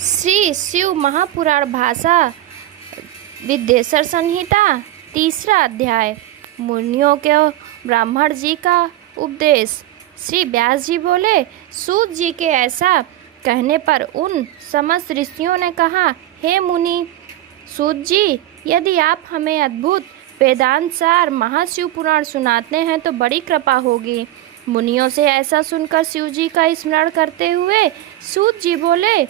श्री शिव महापुराण भाषा विद्येश्वर संहिता तीसरा अध्याय। मुनियों के ब्राह्मण जी का उपदेश। श्री व्यास जी बोले, सूत जी के ऐसा कहने पर उन समस्त ऋषियों ने कहा, हे मुनि सूत जी, यदि आप हमें अद्भुत वेदांतसार महाशिव पुराण सुनाते हैं तो बड़ी कृपा होगी। मुनियों से ऐसा सुनकर शिव जी का स्मरण करते हुए सूत जी बोले,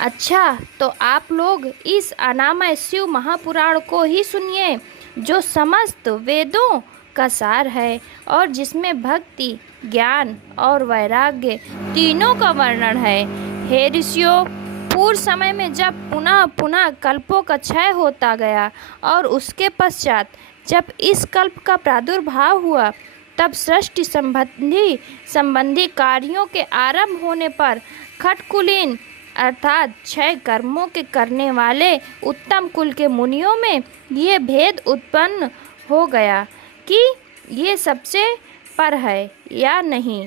अच्छा, तो आप लोग इस अनामय शिव महापुराण को ही सुनिए, जो समस्त वेदों का सार है और जिसमें भक्ति, ज्ञान और वैराग्य तीनों का वर्णन है। हे ऋषियों, पूर्व समय में जब पुनः पुनः कल्पों का क्षय होता गया और उसके पश्चात जब इस कल्प का प्रादुर्भाव हुआ, तब सृष्टि संबंधी कार्यों के आरंभ होने पर खटकुलीन अर्थात 6 कर्मों के करने वाले उत्तम कुल के मुनियों में ये भेद उत्पन्न हो गया कि ये सबसे पर है या नहीं।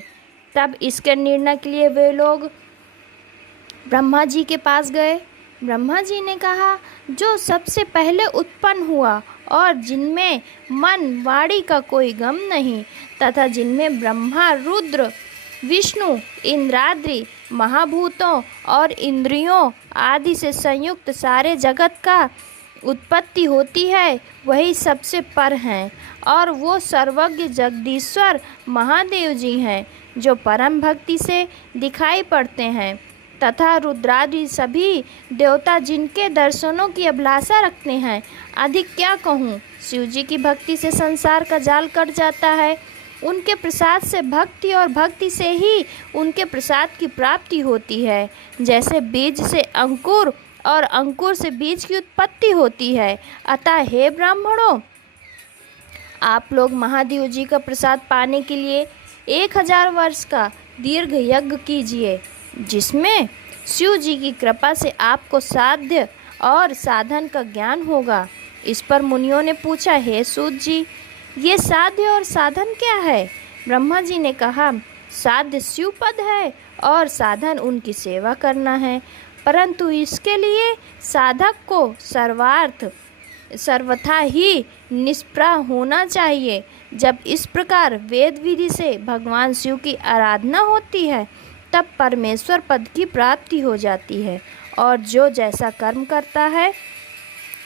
तब इसके निर्णय के लिए वे लोग ब्रह्मा जी के पास गए। ब्रह्मा जी ने कहा, जो सबसे पहले उत्पन्न हुआ और जिनमें मन वाणी का कोई गम नहीं तथा जिनमें ब्रह्मा, रुद्र, विष्णु, इंद्रादि महाभूतों और इंद्रियों आदि से संयुक्त सारे जगत का उत्पत्ति होती है, वही सबसे पर हैं और वो सर्वज्ञ जगदीश्वर महादेव जी हैं, जो परम भक्ति से दिखाई पड़ते हैं तथा रुद्रादि सभी देवता जिनके दर्शनों की अभिलाषा रखते हैं। अधिक क्या कहूँ, शिव जी की भक्ति से संसार का जाल कट जाता है। उनके प्रसाद से भक्ति और भक्ति से ही उनके प्रसाद की प्राप्ति होती है। जैसे बीज से अंकुर और अंकुर से बीज की उत्पत्ति होती है। अतः हे ब्राह्मणों, आप लोग महादेव जी का प्रसाद पाने के लिए 1000 वर्ष का दीर्घ यज्ञ कीजिए, जिसमें शिव जी की कृपा से आपको साध्य और साधन का ज्ञान होगा। इस पर मुनियों ने पूछा, हे सूत जी, ये साध्य और साधन क्या है? ब्रह्मा जी ने कहा, साध्य शिव पद है और साधन उनकी सेवा करना है, परंतु इसके लिए साधक को सर्वथा ही निष्प्रह होना चाहिए। जब इस प्रकार वेद विधि से भगवान शिव की आराधना होती है, तब परमेश्वर पद की प्राप्ति हो जाती है और जो जैसा कर्म करता है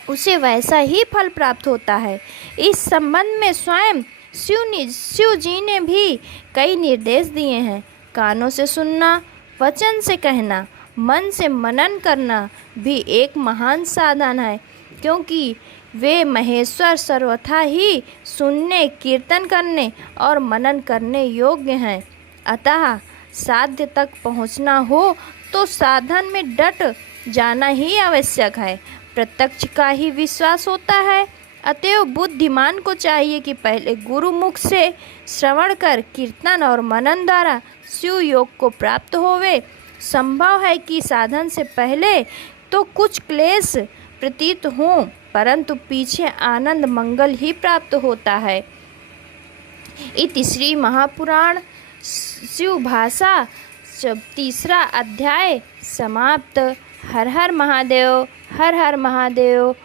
उसे वैसा ही फल प्राप्त होता है। इस संबंध में स्वयं शिव जी ने भी कई निर्देश दिए हैं। कानों से सुनना, वचन से कहना, मन से मनन करना भी एक महान साधन है, क्योंकि वे महेश्वर सर्वथा ही सुनने, कीर्तन करने और मनन करने योग्य हैं। अतः साध्य तक पहुँचना हो तो साधन में डट जाना ही आवश्यक है। प्रत्यक्ष का ही विश्वास होता है। अतएव बुद्धिमान को चाहिए कि पहले गुरु मुख से श्रवण कर कीर्तन और मनन द्वारा शिव योग को प्राप्त होवे। संभव है कि साधन से पहले तो कुछ क्लेश प्रतीत हों, परंतु पीछे आनंद मंगल ही प्राप्त होता है। इति श्री महापुराण शिव भाषा तीसरा अध्याय समाप्त। हर हर महादेव, हर हर महादेव।